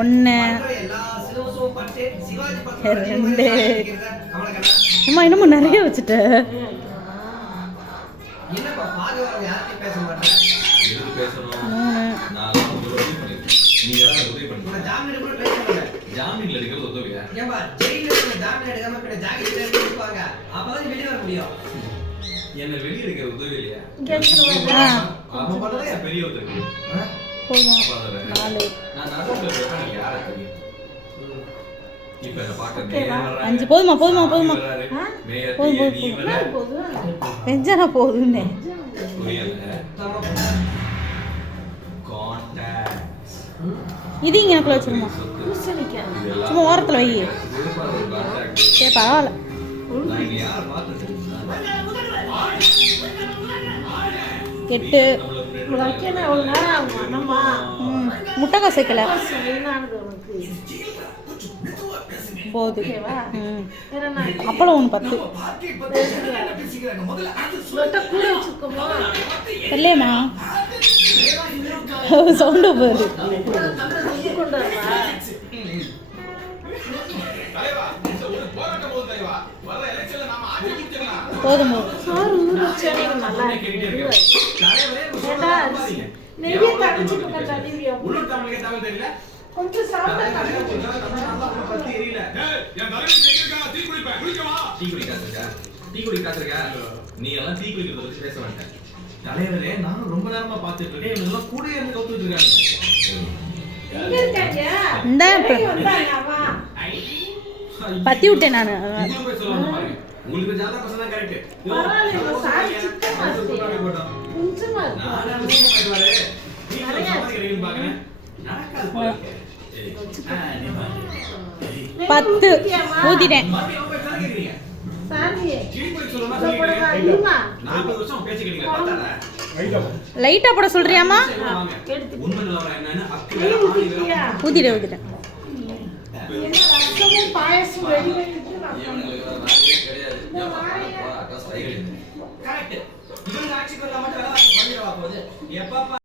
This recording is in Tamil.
ஒன்று 2 அம்மா இன்னமும் நிறைய வச்சுட்ட. அஞ்சு போதுமா போதுமா போதுமா வெஞ்சனா போதுன்னு இது இங்கே எனக்குள்ள வச்சிருமா சும்மா ஓரத்தில் வை. சரி பரவாயில்ல. எட்டு முட்டைக்காய் சேர்க்கல போது. அப்பளம் ஒன்று 10 இல்லையம்மா சவுண்டு போகுது. போதும் நீ எல்லாம் டீ குடிக்கிறத பத்தி பேச வேண்டாம் தலைவரே. நானும் ரொம்ப நேரமா பாத்துட்டு இருக்கேன். இவங்க எல்லாம் கூட இருந்து கவுத்துட்டு இருக்காங்க. பத்தி விட்டேன் நான். உங்களுக்கு ஜாதக பசங்க தான் கரெக்ட். பத்து ஊத்திட்டேன். லைட்டா போட சொல்றியாமா? ஊத்திட்டேன் ஊத்திட்டேன்.